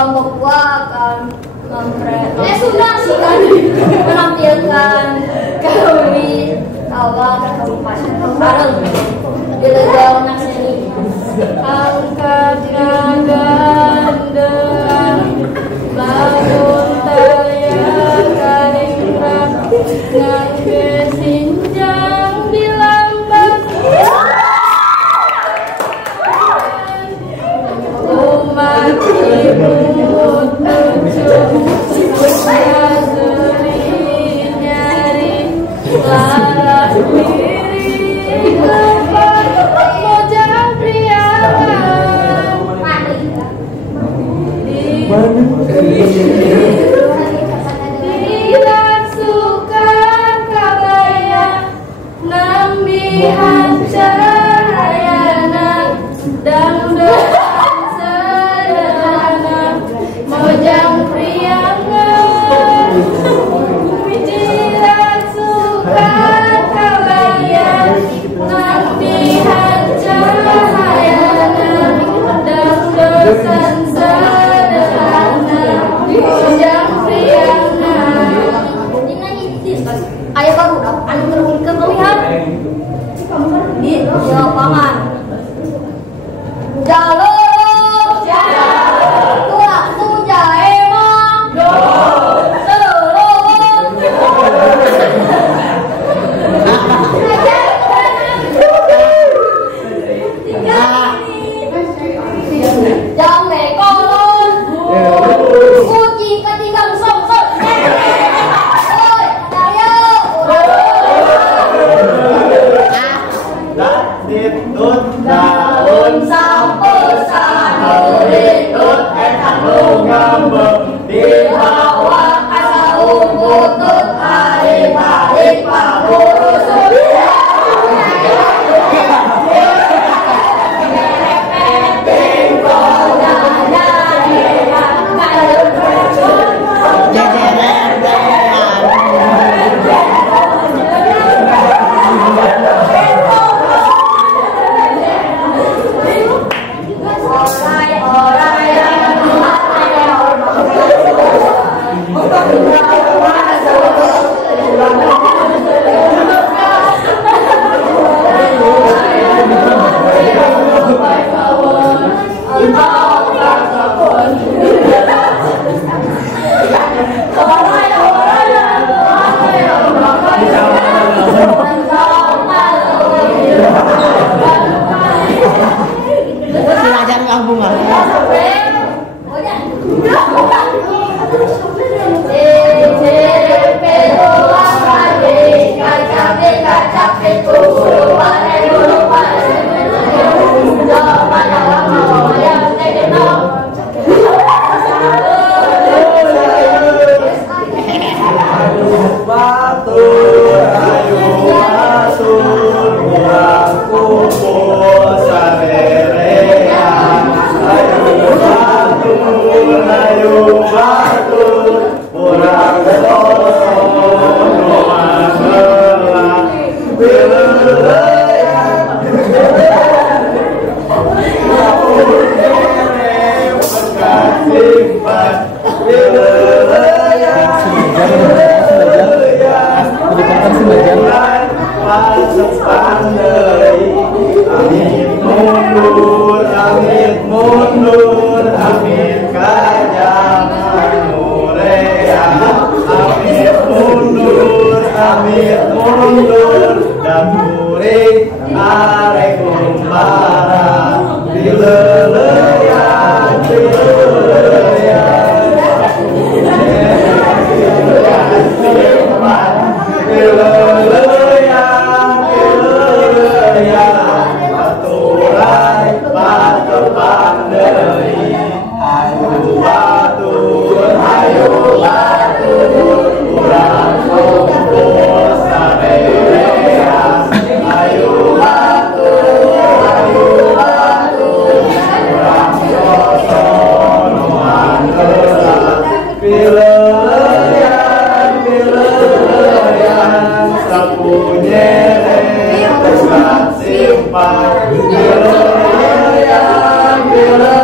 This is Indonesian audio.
kelompok gua akan menampilkan kawin awal kabupaten bareng di legal seni. Angkatnya gandengan bangun teriakan ingrat ngangge sinjang di lambang umat ibu tujuh nyari nyari laras diri lepas mojang priangan tidak suka kabaya nambi hancayana dangdang sederhana mojang priangan tidak suka kabaya nambi hancayana dangdang sederhana mojang priangan. Ayah baru anu terungkap melihat di lapangan jalur tuak suja emang jambe kolon kucing ketinggalan sok-sok ditut daun sampul sanuritut etak lu ngambek di bawah asa umputut hari balik paburu surya simpan, bila